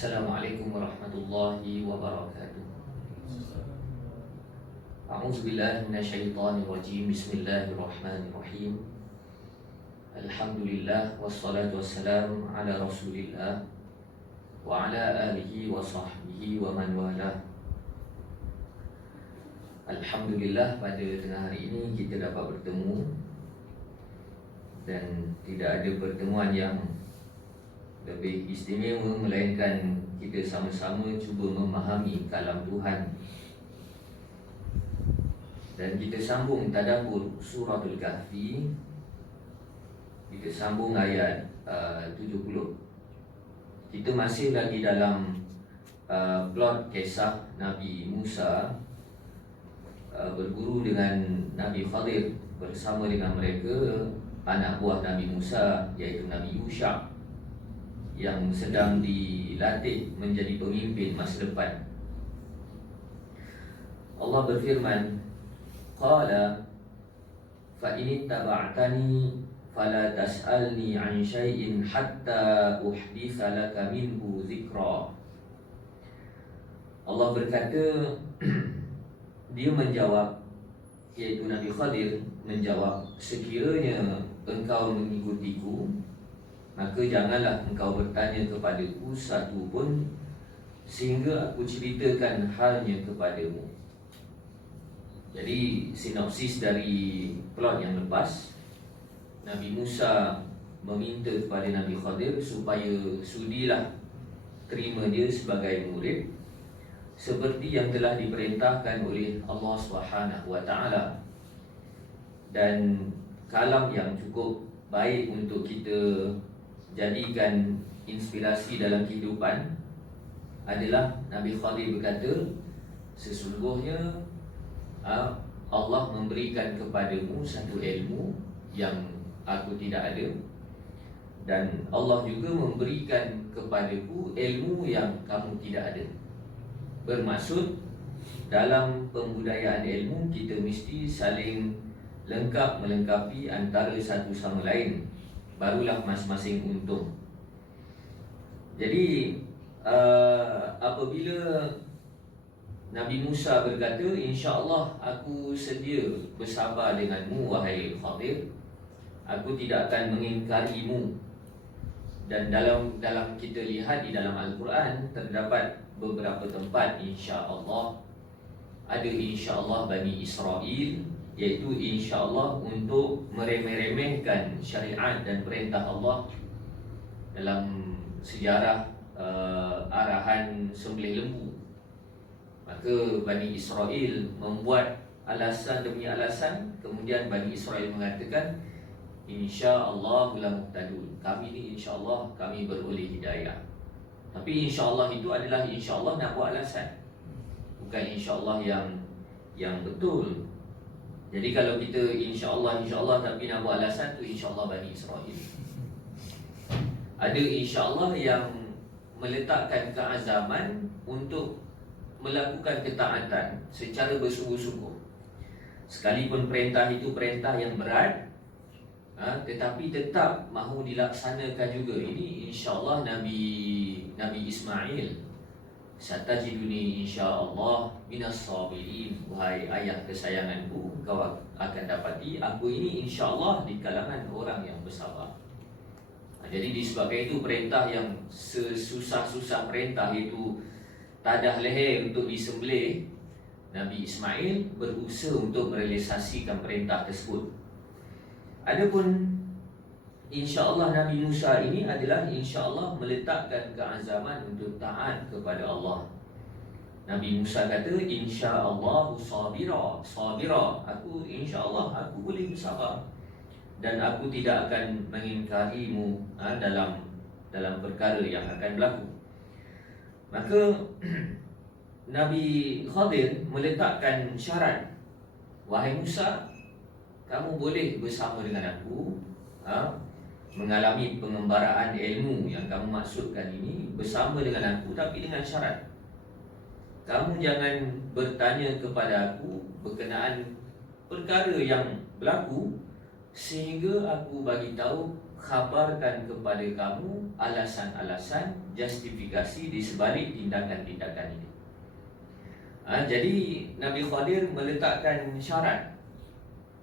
Assalamualaikum warahmatullahi wabarakatuh. A'udzubillahi minasyaitonirrajim. Bismillahirrahmanirrahim. Alhamdulillah wassalatu wassalamu ala Rasulillah wa ala alihi wa sahbihi wa man walah. Alhamdulillah, pada tengah hari ini kita dapat bertemu, dan tidak ada pertemuan yang lebih istimewa melainkan kita sama-sama cuba memahami kalam Tuhan. Dan kita sambung tadabbur suratul Kahfi. Kita sambung ayat 70. Kita masih lagi dalam plot kisah Nabi Musa berguru dengan Nabi Khadir bersama dengan mereka anak buah Nabi Musa, iaitu Nabi Yusha, yang sedang dilatih menjadi pemimpin masa depan. Allah berfirman, qala fa in ittaba'tani fala tas'alni 'an syai'in hatta uhditsa laka minhu dzikra. Allah berkata, dia menjawab, iaitu Nabi Khadir menjawab, sekiranya engkau mengikutiku, maka janganlah engkau bertanya kepadaku satu pun sehingga aku ceritakan halnya kepadamu. Jadi sinopsis dari plot yang lepas, Nabi Musa meminta kepada Nabi Khadir supaya sudilah terima dia sebagai murid seperti yang telah diperintahkan oleh Allah SWT. Dan kalam yang cukup baik untuk kita jadikan inspirasi dalam kehidupan adalah Nabi Khadir berkata, sesungguhnya Allah memberikan kepadamu satu ilmu yang aku tidak ada, dan Allah juga memberikan kepadaku ilmu yang kamu tidak ada. Bermaksud, dalam pembudayaan ilmu kita mesti saling lengkap melengkapi antara satu sama lain, barulah masing-masing untung. Jadi apabila Nabi Musa berkata, insya-Allah aku sedia bersabar denganmu wahai Khadir, aku tidak akan mengingkarimu. Dan dalam kita lihat di dalam Al-Quran terdapat beberapa tempat insya-Allah. Ada insya-Allah Bani Israel, iaitu insya-Allah untuk meremeh-remehkan syariat dan perintah Allah. Dalam sejarah arahan sembelih lembu, maka Bani Israel membuat alasan demi alasan, kemudian Bani Israel mengatakan, insya-Allah la muhtadun, kami ni insya-Allah kami beroleh hidayah. Tapi insya-Allah itu adalah insya-Allah nak buat alasan, bukan insya-Allah yang betul. Jadi kalau kita insya-Allah tapi nak buat alasan, tu insya-Allah Bani Israel. Ada insya-Allah yang meletakkan keazaman untuk melakukan ketaatan secara bersungguh-sungguh. Sekalipun perintah itu perintah yang berat, tetapi tetap mahu dilaksanakan juga. Ini insya-Allah Nabi Ismail, satajiduni insya-Allah minas sabirin, wahai ayah kesayanganku, kau akan dapati aku ini insya-Allah di kalangan orang yang bersabar. Jadi disebabkan itu perintah yang sesusah-susah perintah itu tadah leher untuk disembelih, Nabi Ismail berusaha untuk merealisasikan perintah tersebut. Adapun insya-Allah Nabi Musa ini adalah insya-Allah meletakkan keazaman untuk taat kepada Allah. Nabi Musa kata, insya-Allah sabira, aku insya-Allah aku boleh bersabar, dan aku tidak akan mengingkarimu dalam perkara yang akan berlaku. Maka Nabi Khadir meletakkan syarat, wahai Musa, kamu boleh bersama dengan aku, mengalami pengembaraan ilmu yang kamu maksudkan ini bersama dengan aku, tapi dengan syarat, kamu jangan bertanya kepada aku berkenaan perkara yang berlaku sehingga aku bagi tahu khabarkan kepada kamu alasan-alasan justifikasi di sebalik tindakan-tindakan ini. Jadi Nabi Khadir meletakkan syarat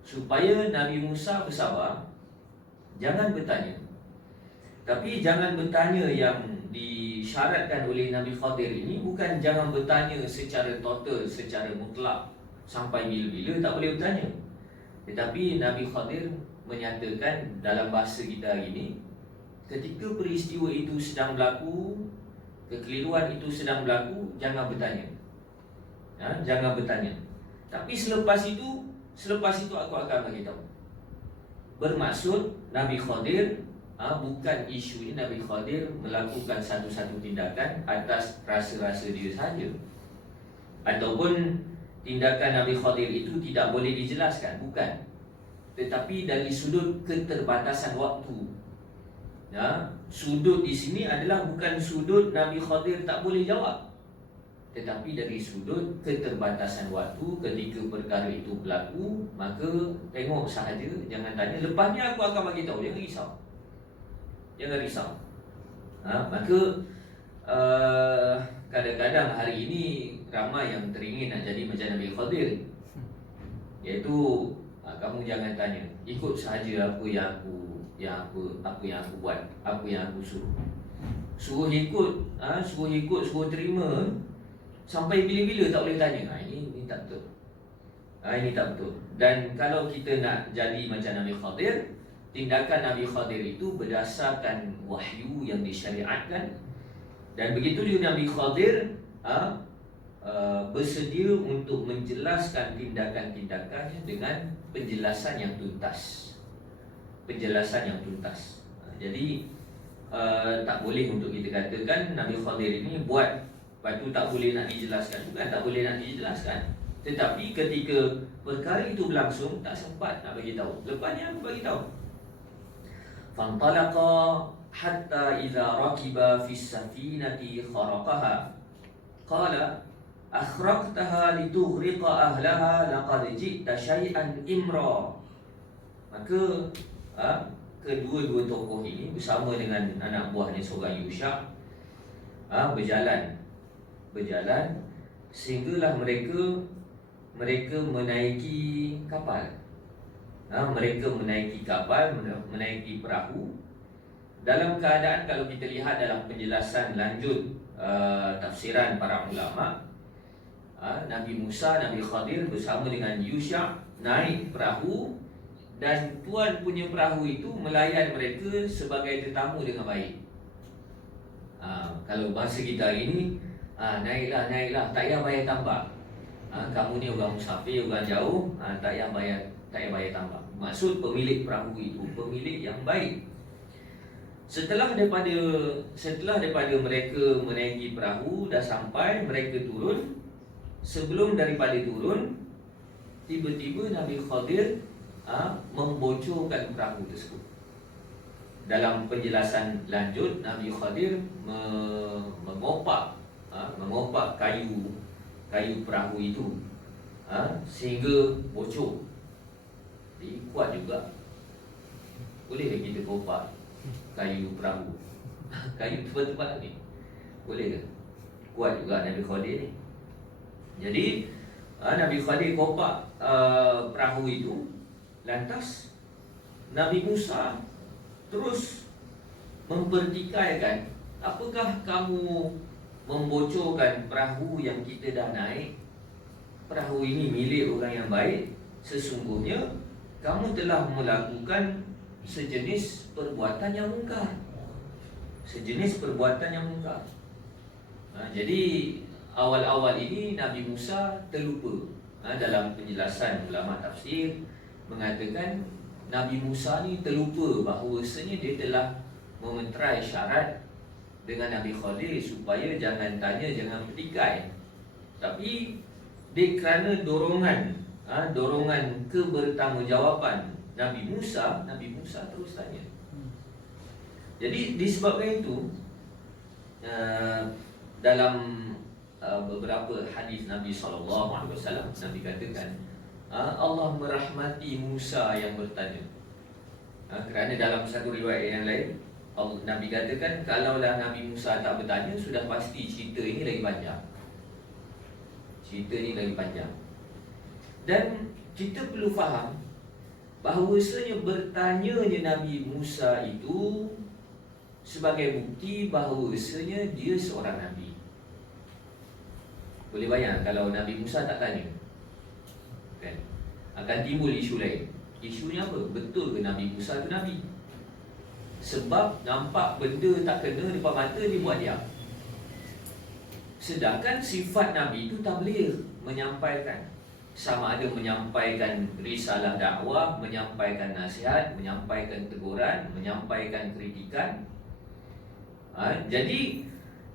supaya Nabi Musa bersabar, jangan bertanya. Tapi jangan bertanya yang disyaratkan oleh Nabi Khadir ini bukan jangan bertanya secara total, secara mutlak sampai bila-bila tak boleh bertanya. Tetapi Nabi Khadir menyatakan dalam bahasa kita hari ini, ketika peristiwa itu sedang berlaku, kekeliruan itu sedang berlaku, jangan bertanya. Jangan bertanya. Tapi selepas itu aku akan beritahu. Bermaksud Nabi Khadir bukan isu ini Nabi Khadir melakukan satu-satu tindakan atas rasa-rasa dia saja, ataupun tindakan Nabi Khadir itu tidak boleh dijelaskan, bukan. Tetapi dari sudut keterbatasan waktu. Sudut di sini adalah bukan sudut Nabi Khadir tak boleh jawab, tetapi dari sudut keterbatasan waktu ketika perkara itu berlaku, maka tengok sahaja, jangan tanya. Lepasnya aku akan bagi tahu, jangan risau. Jangan risau. Maka kadang-kadang hari ini ramai yang teringin nak jadi macam Nabi Khadir, iaitu kamu jangan tanya, ikut sahaja apa yang aku buat, apa yang aku suruh. Suruh ikut, suruh terima, sampai bila-bila tak boleh tanya. Ini tak betul. Ini tak betul. Dan kalau kita nak jadi macam Nabi Khadir, tindakan Nabi Khadir itu berdasarkan wahyu yang disyariatkan. Dan begitu juga Nabi Khadir bersedia untuk menjelaskan tindakan-tindakannya dengan penjelasan yang tuntas. Jadi tak boleh untuk kita katakan Nabi Khadir ini buat, lepas tu tak boleh nak dijelaskan. Bukan tak boleh nak dijelaskan, tetapi ketika perkara itu berlangsung tak sempat nak bagi tahu. Lepasnya aku bagi tahu. Fantalaqa hatta idza rakiba fis safinati kharaqaha qala akhraqtaha litughriqa ahlaha laqad ji'ta syai'an imra. Maka kedua-dua tokoh ini bersama dengan anak buahnya seorang Yusha berjalan sehinggalah mereka menaiki kapal. Mereka menaiki kapal, menaiki perahu. Dalam keadaan, kalau kita lihat dalam penjelasan lanjut tafsiran para ulama, Nabi Musa, Nabi Khadir bersama dengan Yusha naik perahu, dan tuan punya perahu itu melayan mereka sebagai tetamu dengan baik. Kalau bahasa kita hari ini, naiklah, tak payah bayar tambah. Kamu ni orang musafir, orang jauh, tak payah bayar tambah. Maksud pemilik perahu itu pemilik yang baik. Setelah daripada mereka menaiki perahu, dah sampai, mereka turun. Sebelum daripada turun, tiba-tiba Nabi Khadir membocorkan perahu tersebut. Dalam penjelasan lanjut, Nabi Khadir mengopak kayu perahu itu sehingga bocor. Jadi kuat juga. Boleh ke kita kopak kayu perahu? Kayu tebal-tebal ni, boleh ke? Kuat juga Nabi Khadir ni. Jadi Nabi Khadir kopak perahu itu. Lantas Nabi Musa terus mempertikaikan, apakah kamu membocorkan perahu yang kita dah naik? Perahu ini milik orang yang baik. Sesungguhnya kamu telah melakukan sejenis perbuatan yang mungkar. Jadi awal-awal ini Nabi Musa terlupa. Dalam penjelasan ulama tafsir mengatakan Nabi Musa ni terlupa bahawasanya dia telah memeterai syarat dengan Nabi Khadir supaya jangan tanya, jangan petikai. Tapi dia kerana dorongan kebertanggungjawaban Nabi Musa terus tanya. Jadi disebabkan itu, dalam beberapa hadis Nabi SAW, Nabi katakan Allah merahmati Musa yang bertanya. Kerana dalam satu riwayat yang lain Nabi katakan kalaulah Nabi Musa tak bertanya, sudah pasti cerita ini lagi panjang. Cerita ini lagi panjang. Dan kita perlu faham bahawasanya bertanyanya Nabi Musa itu sebagai bukti bahawasanya dia seorang Nabi. Boleh bayang kalau Nabi Musa tak tanya, kan? Akan timbul isu lain. Isunya apa? Betul ke Nabi Musa itu Nabi? Sebab nampak benda tak kena depan mata, dia buat diam. Sedangkan sifat Nabi itu tabligh, menyampaikan. Sama ada menyampaikan risalah dakwah, menyampaikan nasihat, menyampaikan teguran, menyampaikan kritikan. Jadi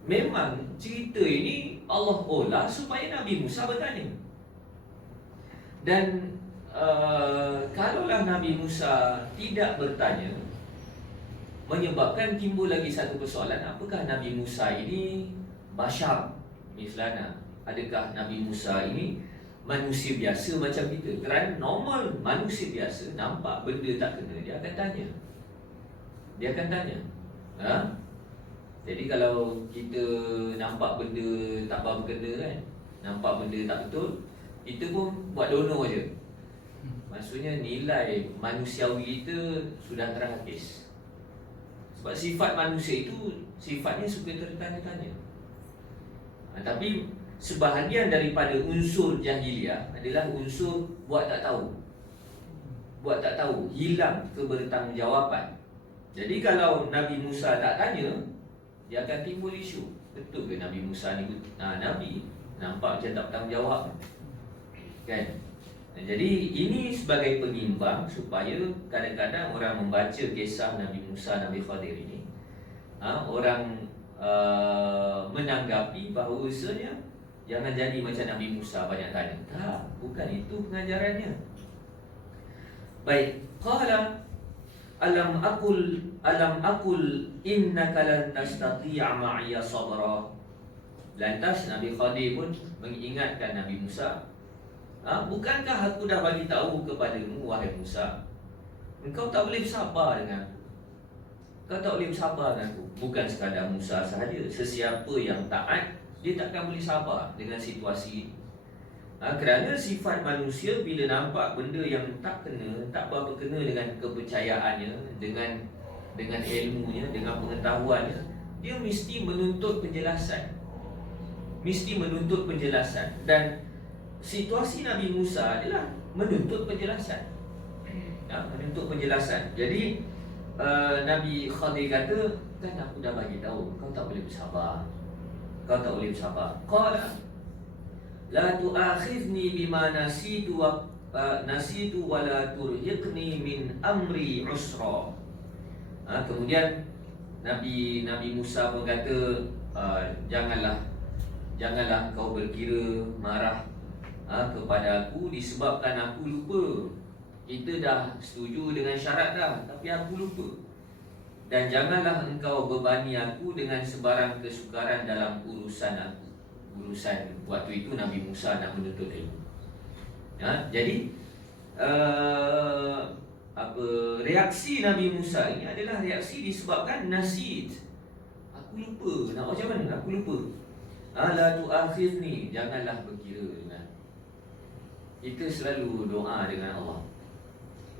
memang cerita ini Allah olah supaya Nabi Musa bertanya. Dan kalaulah Nabi Musa tidak bertanya, menyebabkan timbul lagi satu persoalan. Apakah Nabi Musa ini bashar misalnya? Adakah Nabi Musa ini manusia biasa macam kita? Kerana normal manusia biasa nampak benda tak kena, dia akan tanya. Dia akan tanya. Jadi kalau kita nampak benda tak berkena kan, nampak benda tak betul, kita pun buat dono je. Maksudnya nilai manusiawi kita sudah terhakis. Sebab sifat manusia itu sifatnya suka tertanya-tanya. Tapi sebahagian daripada unsur jahiliah adalah unsur buat tak tahu. Buat tak tahu, hilang kebertanggungjawaban. Jadi kalau Nabi Musa tak tanya, dia akan timbul isu. Betul ke Nabi Musa ni Nabi? Nampak macam tak bertanggungjawab, kan? Jadi ini sebagai pengimbang supaya kadang-kadang orang membaca kisah Nabi Musa, Nabi Khadir ini, orang menanggapi bahawasanya jangan jadi macam Nabi Musa banyak tanya. Tak, bukan itu pengajarannya. Baik, qala alam aqul innaka lan tastati'a ma'iya sabra. Lantas Nabi Khadir pun mengingatkan Nabi Musa, bukankah aku dah bagi tahu kepadamu wahai Musa, engkau tak boleh bersabar dengan aku. Kau tak boleh bersabar dengan aku. Bukan sekadar Musa sahaja, sesiapa yang taat dia takkan boleh sabar dengan situasi ini. Kerana sifat manusia bila nampak benda yang tak kena, tak berapa kena dengan kepercayaannya, dengan ilmunya, dengan pengetahuannya, dia mesti menuntut penjelasan. Mesti menuntut penjelasan. Dan situasi Nabi Musa adalah menuntut penjelasan. Menuntut penjelasan. Jadi Nabi Khadir kata, kan aku dah bagi tahu, kau tak boleh bersabar. Kau tak boleh bersabar. Qala la tu'akhidni bima nasitu wa la turhiqni min amri usra. Kemudian Nabi Musa pun kata, janganlah kau berkira marah kepada aku disebabkan aku lupa. Kita dah setuju dengan syarat dah, tapi aku lupa. Dan janganlah engkau bebani aku dengan sebarang kesukaran dalam urusan aku. Urusan waktu itu Nabi Musa nak menuntut ilmu. Jadi reaksi Nabi Musa ini adalah reaksi disebabkan nasid. Aku lupa. Nak macam mana? Aku lupa. La tu'akhidni, janganlah berkira dengan. Kita selalu doa dengan Allah.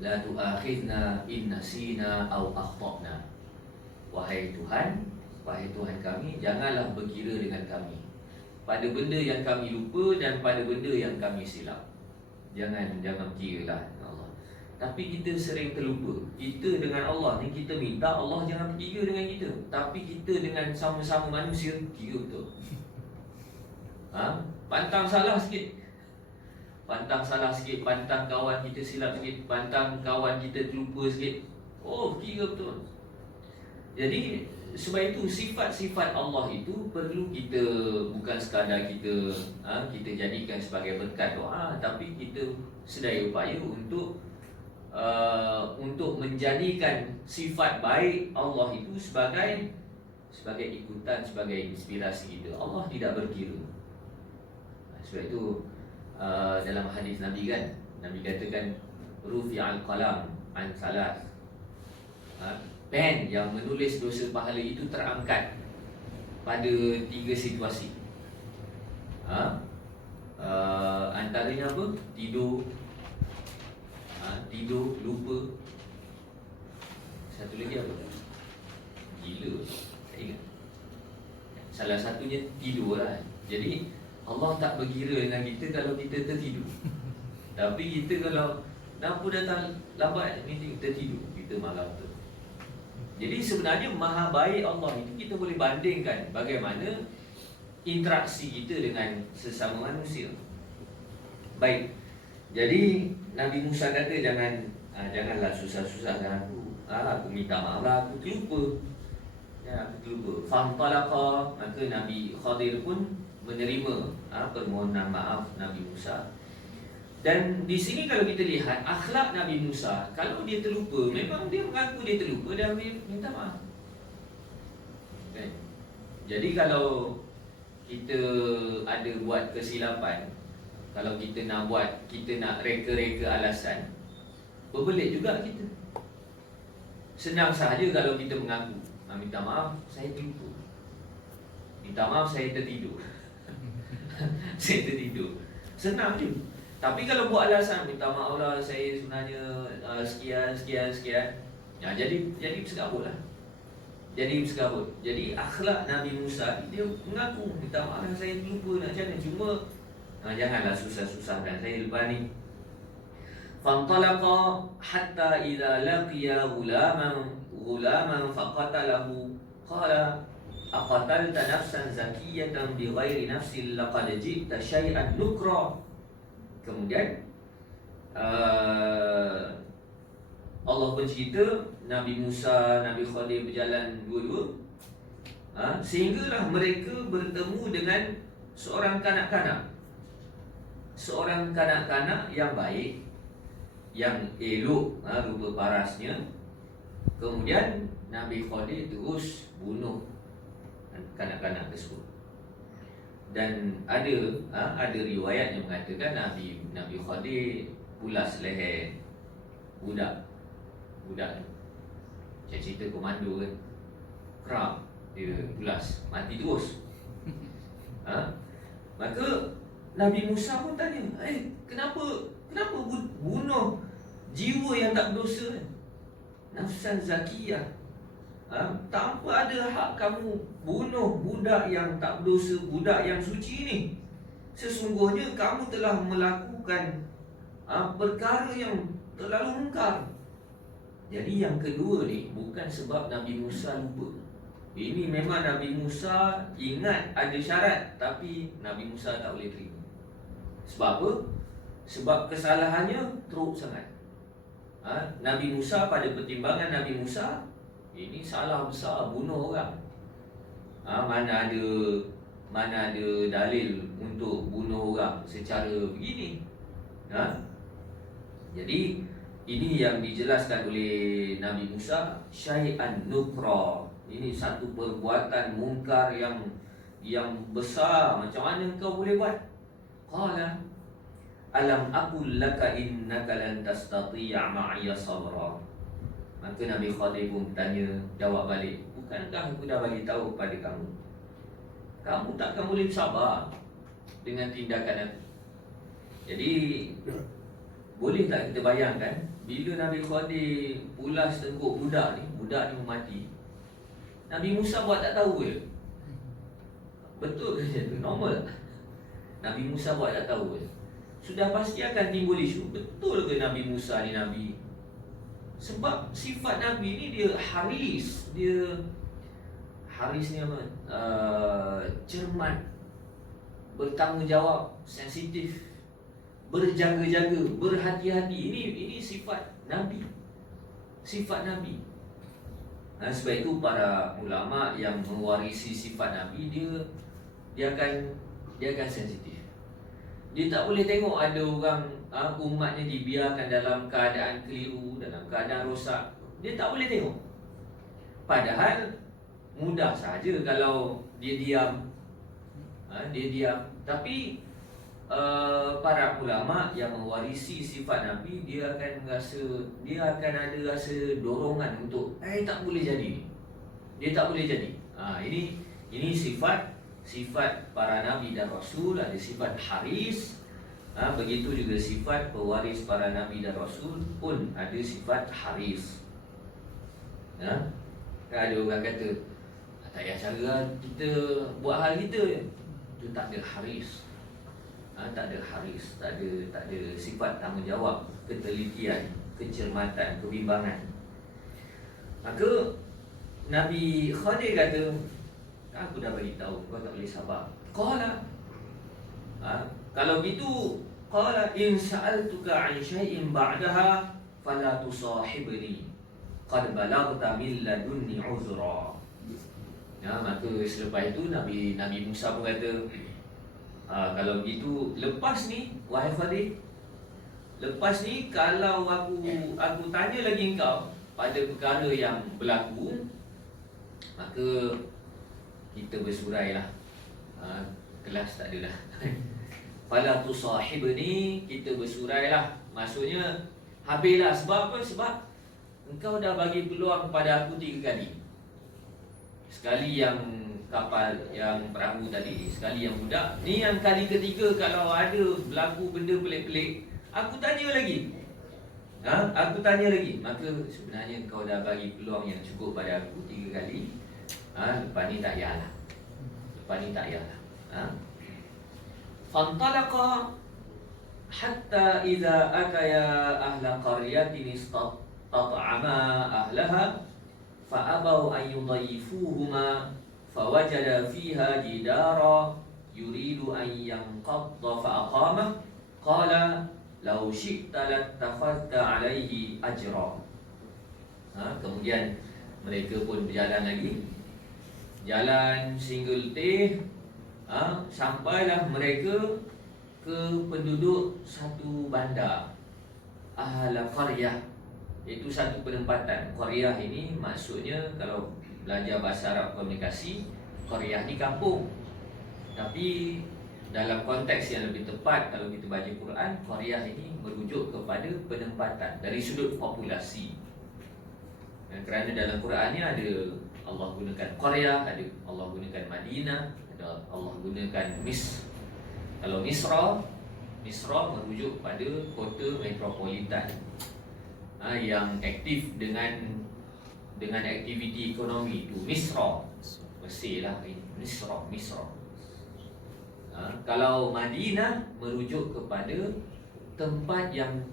La tu'akhidna in nasina aw akhtana. Wahai Tuhan kami, janganlah berkira dengan kami pada benda yang kami lupa dan pada benda yang kami silap. Jangan berkiralah Allah. Tapi kita sering terlupa. Kita dengan Allah ni, kita minta Allah jangan berkira dengan kita, tapi kita dengan sama-sama manusia kira betul. Pantang salah sikit, pantang kawan kita silap sikit, pantang kawan kita terlupa sikit, kira betul. Jadi sebab itu sifat-sifat Allah itu perlu kita, bukan sekadar kita jadikan sebagai berkat doa, tapi kita sedaya upaya untuk menjadikan sifat baik Allah itu sebagai ikutan, sebagai inspirasi kita. Allah tidak berkira. Sebab itu dalam hadis Nabi kan, Nabi katakan rufi'al qalam an salas. pen yang menulis dosa pahala itu terangkat pada 3 situasi. Antaranya apa? Tidur, lupa. Satu lagi apa? Gila, tak ingat. Salah satunya tidur lah. Jadi Allah tak berkira dengan kita kalau kita tertidur. Tapi kita kalau nampu datang lambat ni kita tidur, kita malam tu. Jadi sebenarnya maha baik Allah itu kita boleh bandingkan bagaimana interaksi kita dengan sesama manusia. Baik. Jadi Nabi Musa kata janganlah susah-susah dengan aku. Aku minta maaf lah, aku terlupa. Aku terlupa. Fantalaqa, maka Nabi Khadir pun menerima permohonan maaf Nabi Musa. Dan di sini kalau kita lihat akhlak Nabi Musa, kalau dia terlupa, memang dia mengaku dia terlupa dan dia minta maaf. Okay. Jadi kalau kita ada buat kesilapan, kalau kita nak reka-reka alasan, berbelit juga kita. Senang sahaja kalau kita mengaku, minta maaf, saya terlupa. Minta maaf, saya tertidur. Saya tertidur. Senang je. Tapi kalau buat alasan, minta maaf lah, saya sebenarnya sekian. Jadi bersekabut lah. Jadi akhlak Nabi Musa, dia mengaku, minta maaf saya terlupa, nak macam mana. Cuma janganlah susah-susahkan saya lepas ni. Fantalaqa hatta idza laqiya ghulaman faqatalahu qala aqatalta nafsan zakiyatan bighairi nafsin laqad ji'ta syai'an nukra. Kemudian Allah pun cerita Nabi Musa, Nabi Khadir berjalan dua-dua, sehinggalah mereka bertemu dengan seorang kanak-kanak yang baik, yang elok rupa parasnya. Kemudian Nabi Khadir terus bunuh kanak-kanak tersebut. Dan ada riwayat yang mengatakan Nabi Khadir pulas leher budak tu. Macam cerita komando kan, kerap dia pulas, mati terus. Maka Nabi Musa pun tanya, kenapa bunuh jiwa yang tak berdosa, nafsan zakiyah, tanpa ada hak kamu bunuh budak yang tak berdosa, budak yang suci ni. Sesungguhnya kamu telah melakukan perkara yang terlalu mungkar. Jadi yang kedua ni bukan sebab Nabi Musa lupa. Ini memang Nabi Musa ingat ada syarat, tapi Nabi Musa tak boleh terima. Sebab apa? Sebab kesalahannya teruk sangat. Nabi Musa, pada pertimbangan Nabi Musa, ini salah besar, bunuh orang. Mana ada dalil untuk bunuh orang secara begini. Jadi ini yang dijelaskan oleh Nabi Musa, syai'an nukra. Ini satu perbuatan mungkar yang besar. Macam mana kau boleh buat? Qala alam aqul laka innaka lan tastati'a ma'iya sabra. Maka Nabi Khadir pun jawab balik, bukankah aku dah bagi tahu kepada kamu takkan boleh bersabar dengan tindakan aku. Jadi boleh tak kita bayangkan, bila Nabi Khadir pulas tengkuk budak ni mati, Nabi Musa buat tak tahu ke? Betul ke macam tu? Normal tak? Nabi Musa buat tak tahu ke? Sudah pasti akan timbul isu, betul ke Nabi Musa ni Nabi? Sebab sifat Nabi ni dia haris ni apa? Cermat, bertanggungjawab, sensitif, berjaga-jaga, berhati-hati. Ini sifat Nabi. Sebab itu para ulama yang mewarisi sifat Nabi, dia akan sensitif. Dia tak boleh tengok ada orang umatnya dibiarkan dalam keadaan keliru, dalam keadaan rosak. Dia tak boleh tengok. Padahal mudah saja kalau dia diam. Tapi para ulama yang mewarisi sifat Nabi, dia akan ada rasa dorongan untuk tak boleh jadi. Dia tak boleh jadi. Ini sifat para nabi dan rasul, ada sifat haris. Begitu juga sifat pewaris para nabi dan rasul pun ada sifat haris. Ada orang kata tak payah cara kita buat hal kita, itu tak ada haris. Tak ada sifat tanggungjawab, ketelitian, kecermatan, kebimbangan. Maka Nabi Khadir kata, aku dah bagi tahu, kau tak boleh sabar. Qala, kalau gitu, qala in sa'altuka 'an syai'in ba'daha fala tusahibni qad balaghta min ladunni 'uzra. Maka selepas itu Nabi Musa pun kata, kalau begitu lepas ni wahai Khadir, lepas ni kalau aku tanya lagi engkau pada perkara yang berlaku, maka kita bersurailah. Kelas tak adalah. Fala tusahibni, kita bersurailah. Maksudnya habislah. Sebab apa? Sebab engkau dah bagi peluang pada aku 3 kali. Sekali yang kapal, yang perahu tadi, sekali yang budak. Ni yang kali ketiga, kalau ada berlaku benda pelik-pelik, aku tanya lagi. Aku tanya lagi. Maka sebenarnya kau dah bagi peluang yang cukup pada aku 3 kali. Lepas ni tak payahlah. Fantalaqa hatta idza ataya ahla qaryatin istat'ama ahlaha fa'abaw an yudayyifuhuma fawajada fiha jidara yuridu an yanqadda fa'aqamah qala law syi'ta lattakhadhta 'alaihi ajra. Kemudian mereka pun berjalan lagi, jalan single letih, sampailah mereka ke penduduk satu bandar, ahla qaryah, iaitu satu penempatan. Qaryah ini maksudnya, kalau belajar bahasa Arab komunikasi, qaryah ni kampung. Tapi dalam konteks yang lebih tepat, kalau kita baca Quran, qaryah ini merujuk kepada penempatan dari sudut populasi. Kerana dalam Quran ni ada Allah gunakan qaryah, ada Allah gunakan Madinah, ada Allah gunakan Misr. Kalau Misra merujuk pada kota metropolitan yang aktif dengan aktiviti ekonomi, itu Misra. Mesir lah ini, Misra. Kalau Madinah merujuk kepada tempat yang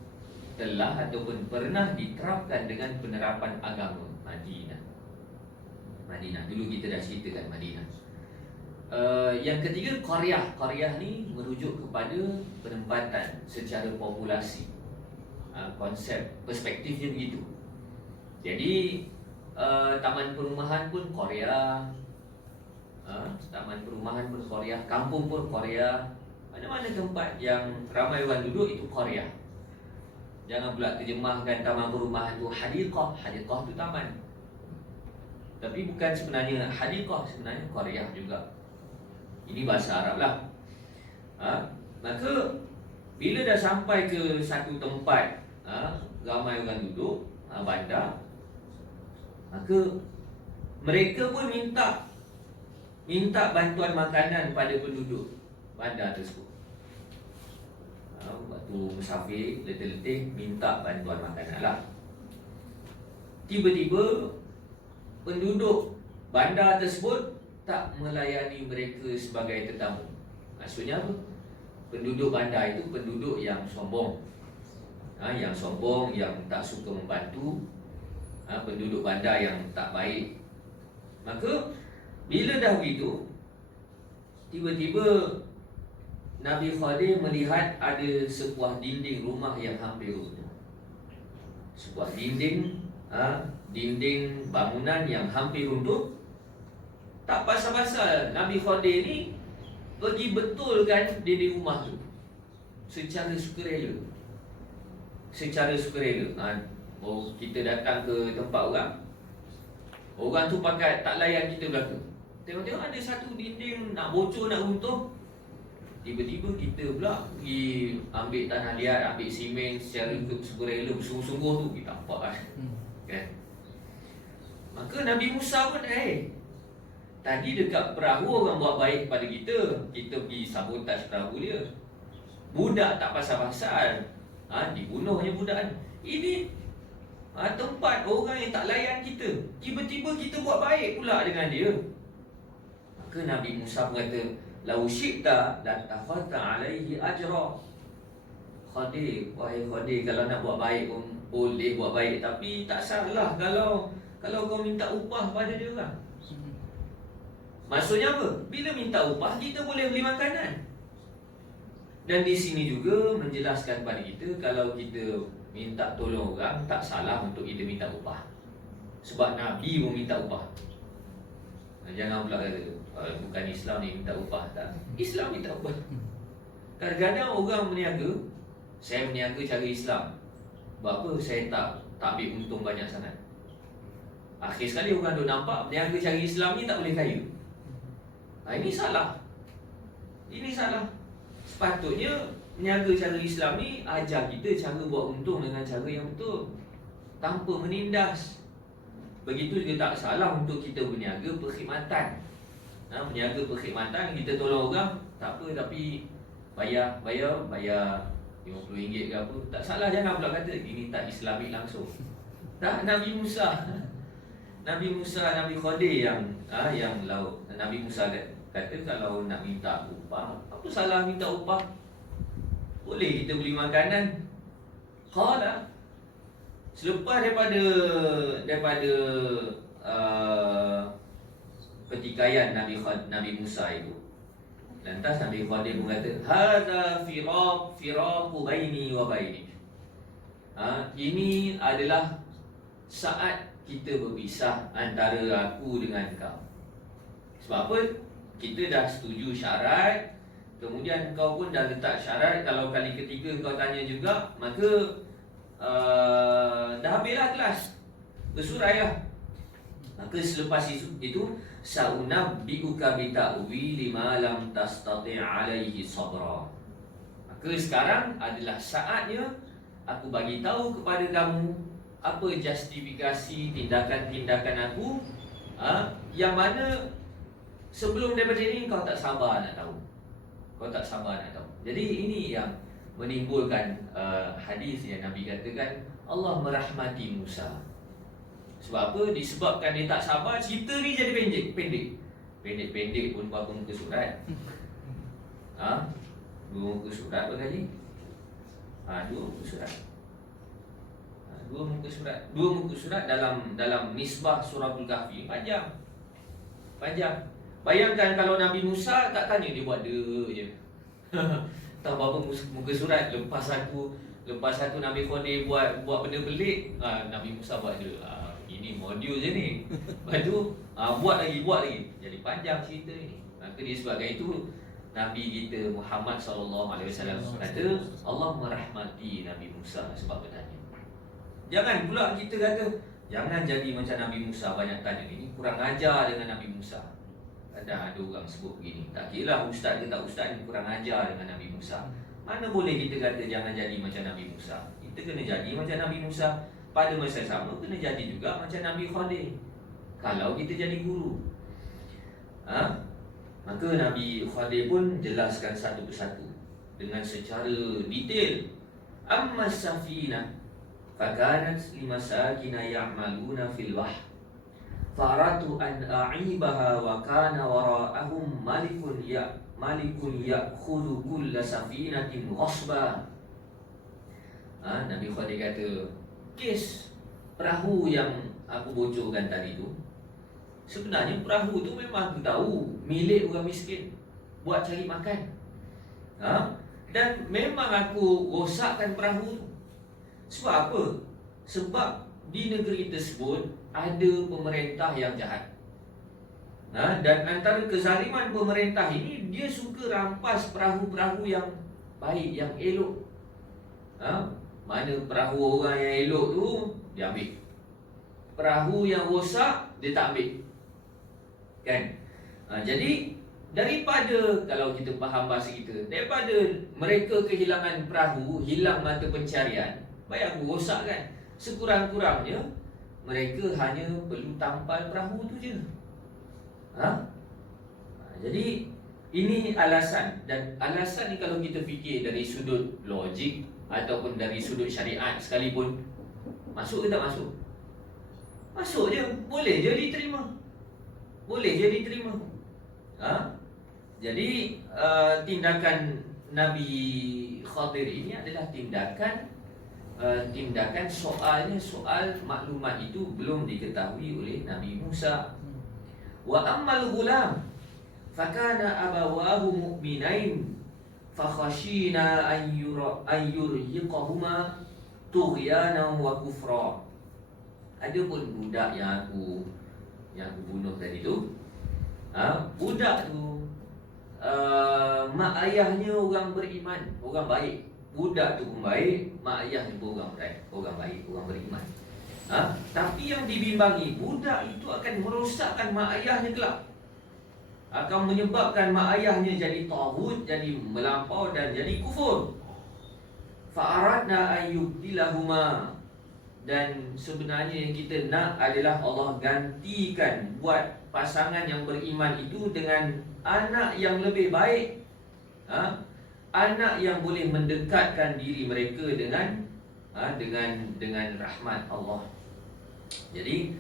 telah ataupun pernah diterapkan dengan penerapan agama. Madinah. Dulu kita dah ceritakan Madinah. Yang ketiga, qaryah ni merujuk kepada penempatan secara populasi. Konsep perspektifnya begitu. Jadi taman perumahan pun qaryah, kampung pun qaryah. Mana-mana tempat yang ramai orang duduk itu qaryah. Jangan pula terjemahkan taman perumahan tu hadiqah. Hadiqah tu taman, tapi bukan sebenarnya hadiqah, sebenarnya qaryah juga. Ini bahasa Arab lah. Maka bila dah sampai ke satu tempat, ramai orang duduk, bandar, maka mereka pun minta bantuan makanan pada penduduk bandar tersebut. Waktu musafir letih-letih minta bantuan makanan lah. Tiba-tiba penduduk bandar tersebut tak melayani mereka sebagai tetamu. Maksudnya apa? Penduduk bandar itu penduduk yang sombong, yang tak suka membantu, penduduk bandar yang tak baik. Maka bila dah begitu, tiba-tiba Nabi Khadir melihat ada sebuah dinding rumah yang hampir runtuh. Sebuah dinding bangunan yang hampir runtuh. Tak pasal-pasal Nabi Khadir ni pergi betulkan dinding rumah tu secara sukarela. Kita datang ke tempat orang tu pakai tak layan kita belaka. Tengok-tengok ada satu dinding nak bocor, nak runtuh, Tiba-tiba kita pula pergi ambil tanah liat, ambil simen secara sukarela, bersungguh-sungguh tu kita nampak kan. Maka Nabi Musa pun tadi dekat perahu orang buat baik pada kita, kita pergi sabotaj perahu dia. Budak tak pasal-pasal, dibunuhnya budak ni. Ini tempat orang yang tak layan kita, tiba-tiba kita buat baik pula dengan dia. Maka Nabi Musa berkata, "Lau syi'ta latakhadta alaihi ajra." Khadir, wahai Khadir, kalau nak buat baik pun boleh buat baik, tapi tak salah kalau kau minta upah pada dia orang. Maksudnya apa? Bila minta upah, kita boleh beli makanan. Dan di sini juga menjelaskan pada kita, kalau kita minta tolong orang, tak salah untuk kita minta upah. Sebab Nabi pun minta upah. Jangan pula kata, bukan Islam ni minta upah. Tak, Islam minta upah. Kadang-kadang orang berniaga, saya berniaga cara Islam. Berapa saya tak ambil untung banyak sangat. Akhir sekali orang duk nampak berniaga cara Islam ni tak boleh kaya. Ini salah. Ini salah. Sepatutnya berniaga cara Islam ni ajar kita cara buat untung dengan cara yang betul, tanpa menindas. Begitu juga tak salah untuk kita berniaga perkhidmatan. Berniaga perkhidmatan, kita tolong orang, tak apa, tapi bayar RM50 ke apa. Tak salah, jangan pula kata ini tak Islamik langsung. Tak, Nabi Musa, Nabi Khadir yang Nabi Musa kata kalau nak minta upah, apa salah minta upah? Boleh kita beli makanan. Qala, selepas daripada pertikaian Nabi Musa itu, lantas Nabi Khadir pun kata, hadza firaqu baini wa bainik. Ini adalah saat kita berpisah antara aku dengan kau. Sebab apa? Kita dah setuju syarat, kemudian kau pun dah letak syarat. Kalau kali ketiga kau tanya juga, maka dah habislah kelas, bersurai lah. Maka selepas itu sa'unabbi'uka bita'wili ma lam tastati' alaihi sabra. Maka sekarang adalah saatnya aku bagi tahu kepada kamu apa justifikasi tindakan-tindakan aku, yang mana sebelum daripada ini kau tak sabar nak tahu. Jadi ini yang menimbulkan hadis yang Nabi katakan Allah merahmati Musa. Sebab apa? Disebabkan dia tak sabar, cerita ni jadi pendek pun berapa muka surat. 2 muka surat berkali. 2 muka surat dalam Misbah Suratul Kahfi. Panjang. Bayangkan kalau Nabi Musa tak tanya, dia buat je. Tak berapa muka surat. Lepas satu Nabi Khadir buat benda pelik, Nabi Musa buat je. Ini modul je ni. Lepas tu buat lagi. Jadi panjang cerita ni. Maka disebabkan itu Nabi kita Muhammad SAW kata Allah merahmati Nabi Musa sebab bertanya. Jangan pula kita kata jangan jadi macam Nabi Musa, banyak tanya. Ini kurang ajar dengan Nabi Musa. Ada orang sebut begini. Tak kira lah ustaz ke tak ustaz, ni kurang ajar dengan Nabi Musa. Mana boleh kita kata jangan jadi macam Nabi Musa. Kita kena jadi macam Nabi Musa. Pada masa sama kena jadi juga macam Nabi Khadir, kalau kita jadi guru. Maka Nabi Khadir pun jelaskan satu persatu dengan secara detail. Amma safina fakanat limasakina ya'maluna fil bahr faratu an a'ibaha wa kana wara'ahum malikun ya'khudhu kulla safinatin ghasba. Nabi Khadir kata, kes perahu yang aku bocorkan tadi tu, sebenarnya perahu tu memang aku tahu milik orang miskin buat cari makan. Dan memang aku rosakkan perahu tu. Sebab apa? Sebab di negeri tersebut ada pemerintah yang jahat. Dan antara kezaliman pemerintah ini, dia suka rampas perahu-perahu yang baik, yang elok. Mana perahu orang yang elok tu dia ambil, perahu yang rosak dia tak ambil. Kan? Jadi Daripada, kalau kita faham bahasa kita, daripada mereka kehilangan perahu, hilang mata pencarian, baik aku rosakkan. Sekurang-kurangnya mereka hanya perlu tampal perahu tu je. Jadi ini alasan. Dan alasan ni kalau kita fikir dari sudut logik ataupun dari sudut syariat sekalipun, masuk ke tak masuk? Masuk je, boleh je diterima. Boleh je diterima. Jadi tindakan Nabi Khadir ini adalah tindakan soal maklumat itu belum diketahui oleh Nabi Musa. Wa ammal ghulam fakana abawahu mu'minain fakhashina an yurhiqahuma tughyana wa kufra. Adapun budak yang aku bunuh tadi tu, budak tu mak ayahnya orang beriman, orang baik. Budak tu pun baik, mak ayahnya pun orang baik, orang beriman. Tapi yang dibimbangi, budak itu akan merosakkan mak ayahnya kelak, akan menyebabkan mak ayahnya jadi taghut, jadi melampau dan jadi kufur. Fa'aradna ayyubdilahuma, dan sebenarnya yang kita nak adalah Allah gantikan buat pasangan yang beriman itu dengan anak yang lebih baik, anak yang boleh mendekatkan diri mereka dengan rahmat Allah. Jadi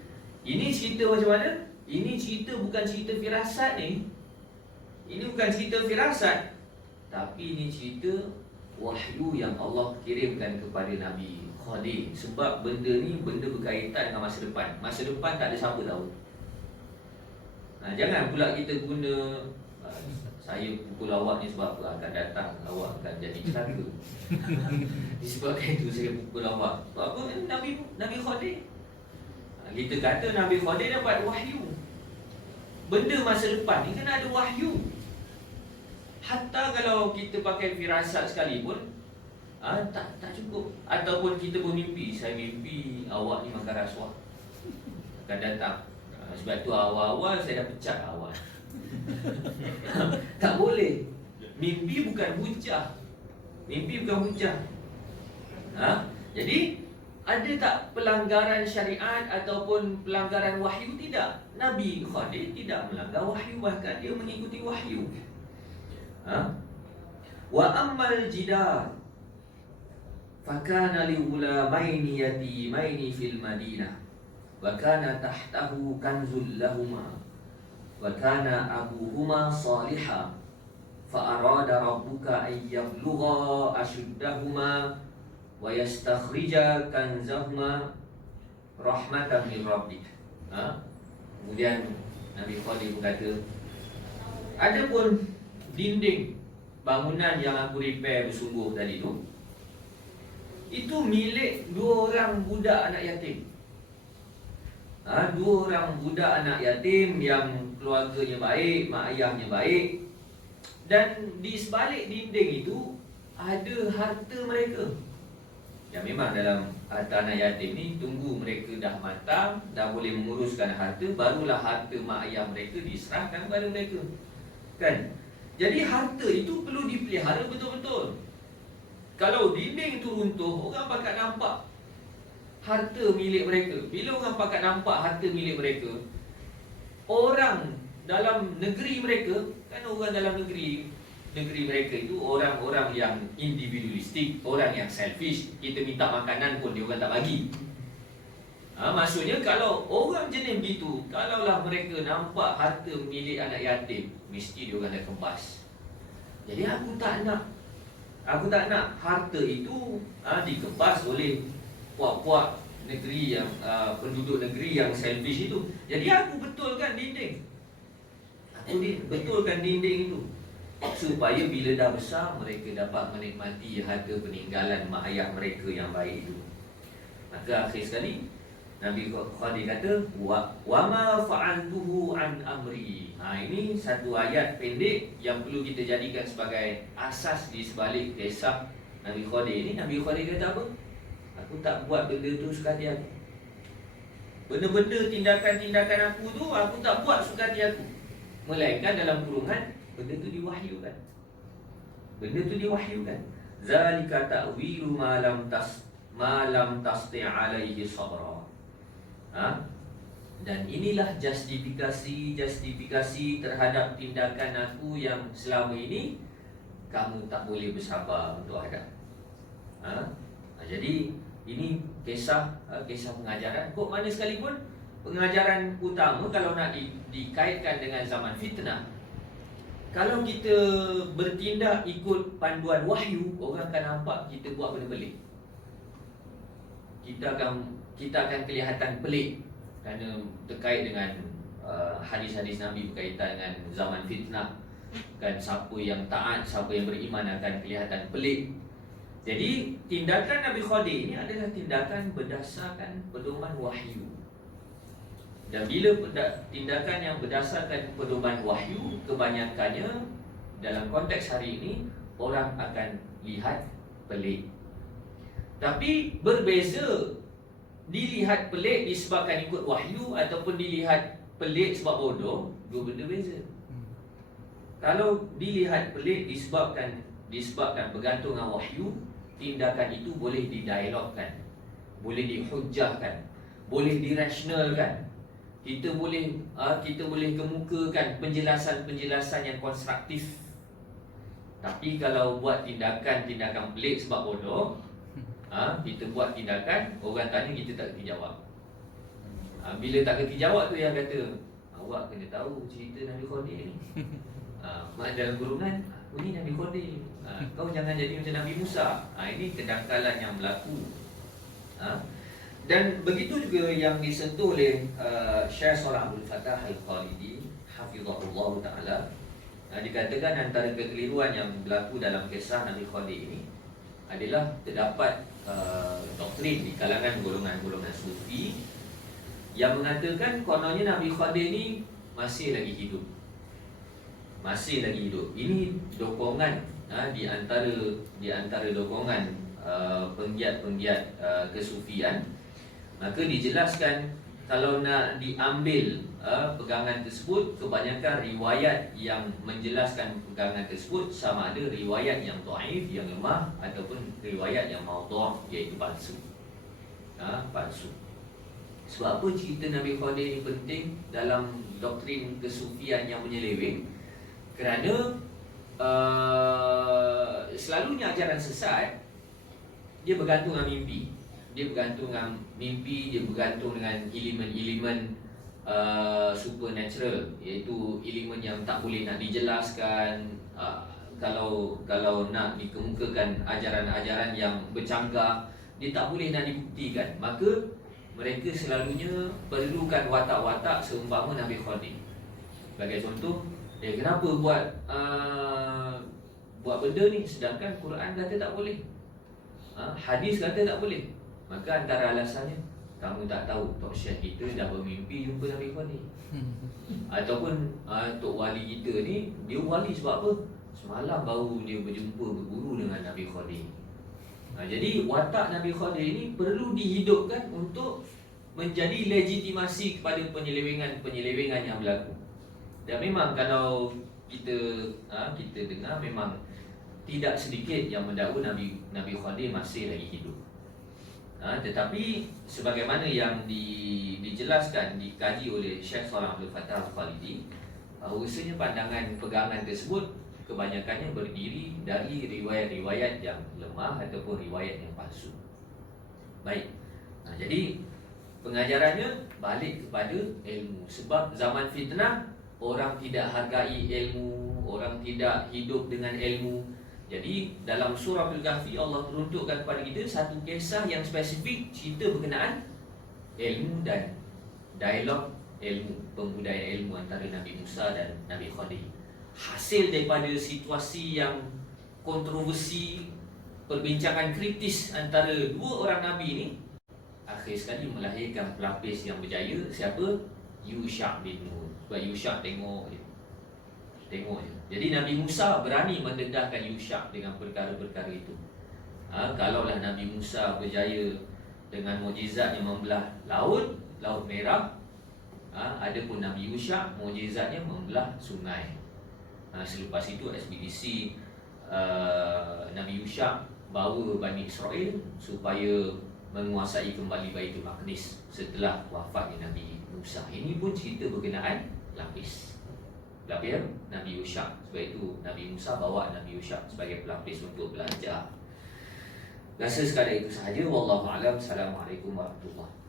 ini cerita macam mana? Ini cerita bukan cerita firasat ni. Ini bukan cerita firasat, tapi ini cerita wahyu yang Allah kirimkan kepada Nabi Khadir. Sebab benda ni benda berkaitan dengan masa depan. Masa depan tak ada siapa tahu. Jangan pula kita guna saya pukul awak ni sebab akan datang awak akan jadi celaka. Disebabkan itu saya pukul awak. Sebab apa? Nabi Khadir. Kita kata Nabi Khadir dapat wahyu. Benda masa depan ni kena ada wahyu. Hatta kalau kita pakai firasat sekalipun, tak cukup. Ataupun kita bermimpi, saya mimpi awak ni makan rasuah, akan datang. Sebab tu awal-awal saya dah pecat awak. Tak boleh. Mimpi bukan hujah. Mimpi bukan hujah. Jadi ada tak pelanggaran syariat ataupun pelanggaran wahyu? Tidak. Nabi Khadir tidak melanggar wahyu, bahkan dia mengikuti wahyu. Wa ammal jidar fakana li ghulamaini yatimaini fil Madinah wa kana tahtahu kanzul lahumā wa kana abuhuma salihah fa arada rabbuka an yablugha ashuddahuma wa yastakhrija kanzahuma rahmatan min rabbik. Kemudian Nabi Khadir berkata, adapun dinding bangunan yang aku repair bersungguh tadi tu, itu milik dua orang budak anak yatim. Dua orang budak anak yatim yang keluarganya baik, mak ayahnya baik. Dan di sebalik dinding itu ada harta mereka. Ya, memang dalam harta anak yatim ni, tunggu mereka dah matang, dah boleh menguruskan harta, barulah harta mak ayah mereka diserahkan kepada mereka. Kan? Jadi harta itu perlu dipelihara betul-betul. Kalau dinding itu runtuh, orang pakat nampak harta milik mereka. Bila orang pakat nampak harta milik mereka, orang dalam negeri mereka, kan orang dalam negeri mereka itu orang-orang yang individualistik, orang yang selfish. Kita minta makanan pun dia orang tak bagi. Maksudnya kalau orang jenis begitu, kalaulah mereka nampak harta milik anak yatim, mesti dia orang dah kempas. Jadi aku tak nak harta itu dikempas oleh puak-puak negeri yang penduduk negeri yang selfish itu. Jadi aku betulkan dinding. Aku betulkan dinding itu supaya bila dah besar mereka dapat menikmati harta peninggalan mak ayah mereka yang baik itu. Maka akhir sekali Nabi Khadir kata, wa ma fa'altuhu an amri. Ini satu ayat pendek yang perlu kita jadikan sebagai asas di sebalik kisah Nabi Khadir ini. Nabi Khadir kata apa? Aku tak buat benda tu suka hati aku. Benda-benda tindakan-tindakan aku tu, aku tak buat suka hati aku. Melainkan dalam kurungan benda tu diwahyukan. Benda tu diwahyukan. Zalika ta'wilu ma lam tasti' alaihi sabra. Dan inilah justifikasi terhadap tindakan aku yang selama ini kamu tak boleh bersabar untuk hadap. Jadi ini kisah pengajaran. Kok mana sekalipun pengajaran utama kalau nak dikaitkan dengan zaman fitnah, kalau kita bertindak ikut panduan wahyu, orang akan nampak kita buat benda pelik. Kita akan kelihatan pelik kerana terkait dengan hadis-hadis Nabi berkaitan dengan zaman fitnah. Kan siapa yang taat, siapa yang beriman akan kelihatan pelik. Jadi tindakan Nabi Khadir ini adalah tindakan berdasarkan pedoman wahyu. Dan bila tindakan yang berdasarkan pedoman wahyu, kebanyakannya dalam konteks hari ini orang akan lihat pelik. Tapi berbeza, dilihat pelik disebabkan ikut wahyu ataupun dilihat pelik sebab bodoh, dua benda beza. Kalau dilihat pelik disebabkan bergantung dengan wahyu, tindakan itu boleh didialogkan, boleh dihujahkan, boleh dirasionalkan. Kita boleh kemukakan penjelasan-penjelasan yang konstruktif. Tapi kalau buat tindakan pelik sebab bodoh, kita buat tindakan, orang tanya kita tak kerti jawab. Bila tak kerti jawab tu yang kata, awak kena tahu cerita Nabi Khadir ni. Dalam kurungan, ini Nabi Khadir. Kau jangan jadi macam Nabi Musa. Ini kedangkalan yang berlaku. Dan begitu juga yang disentuh oleh Syekh Shalih Abdul Fattah Al-Khalidi hafizahullah ta'ala. Dikatakan antara kekeliruan yang berlaku dalam kisah Nabi Khadir ini adalah terdapat doktrin di kalangan golongan-golongan sufi yang mengatakan kononnya Nabi Khadir ini masih lagi hidup. Ini dokongan di antara dokongan penggiat-penggiat kesufian. Maka dijelaskan kalau nak diambil pegangan tersebut, kebanyakan riwayat yang menjelaskan pegangan tersebut sama ada riwayat yang dhaif, yang lemah, ataupun riwayat yang maudhu', iaitu palsu. Palsu. Sebab apa cerita Nabi Khadir ini penting dalam doktrin kesufian yang menyeleweng? Kerana selalunya ajaran sesat dia bergantung dengan mimpi. Dia bergantung dengan elemen-elemen supernatural, iaitu elemen yang tak boleh nak dijelaskan. Kalau nak dikemukakan ajaran-ajaran yang bercanggah, dia tak boleh nak dibuktikan. Maka mereka selalunya perlukan watak-watak seumpama Nabi Khadir. Sebagai contoh, kenapa buat benda ni sedangkan Quran kata tak boleh, hadis kata tak boleh. Maka antara alasannya, kamu tak tahu Tok Syekh kita dah bermimpi jumpa Nabi Khadir. Ataupun Tok Wali kita ni, dia wali sebab apa? Semalam baru dia berguru dengan Nabi Khadir. Jadi watak Nabi Khadir ini perlu dihidupkan untuk menjadi legitimasi kepada penyelewengan yang berlaku. Dan memang kalau kita dengar, memang tidak sedikit yang mendakwa Nabi Khadir masih lagi hidup. Tetapi sebagaimana yang dijelaskan, dikaji oleh Syekh Shalih Abdul Fattah Al-Khalidi, bahawasanya pandangan pegangan tersebut kebanyakannya berdiri dari riwayat-riwayat yang lemah ataupun riwayat yang palsu. Baik. Jadi pengajarannya balik kepada ilmu. Sebab zaman fitnah, orang tidak hargai ilmu, orang tidak hidup dengan ilmu. Jadi dalam surah Al-Kahfi Allah peruntukkan kepada kita satu kisah yang spesifik, cerita berkenaan ilmu dan dialog ilmu, pembudayaan ilmu antara Nabi Musa dan Nabi Khadir. Hasil daripada situasi yang kontroversi, perbincangan kritis antara dua orang Nabi ini, akhir sekali melahirkan pelapis yang berjaya. Siapa? Yusha' bin Nun. Sebab Yusha' tengok je. Jadi Nabi Musa berani mendedahkan Yusha' dengan perkara-perkara itu. Kalaulah Nabi Musa berjaya dengan mukjizatnya membelah laut Merah, adapun Nabi Yusha' mukjizatnya membelah sungai. Selepas itu ekspedisi Nabi Yusha bawa Bani Israel supaya menguasai kembali Baitul Maqdis setelah wafatnya Nabi Musa. Ini pun cerita berkenaan pelapis Nabi Yusha. Sebab itu Nabi Musa bawa Nabi Yusha sebagai pelapis untuk belajar. Rasa sekadar itu sahaja. Wallahu a'lam. Assalamualaikum warahmatullahi wabarakatuh.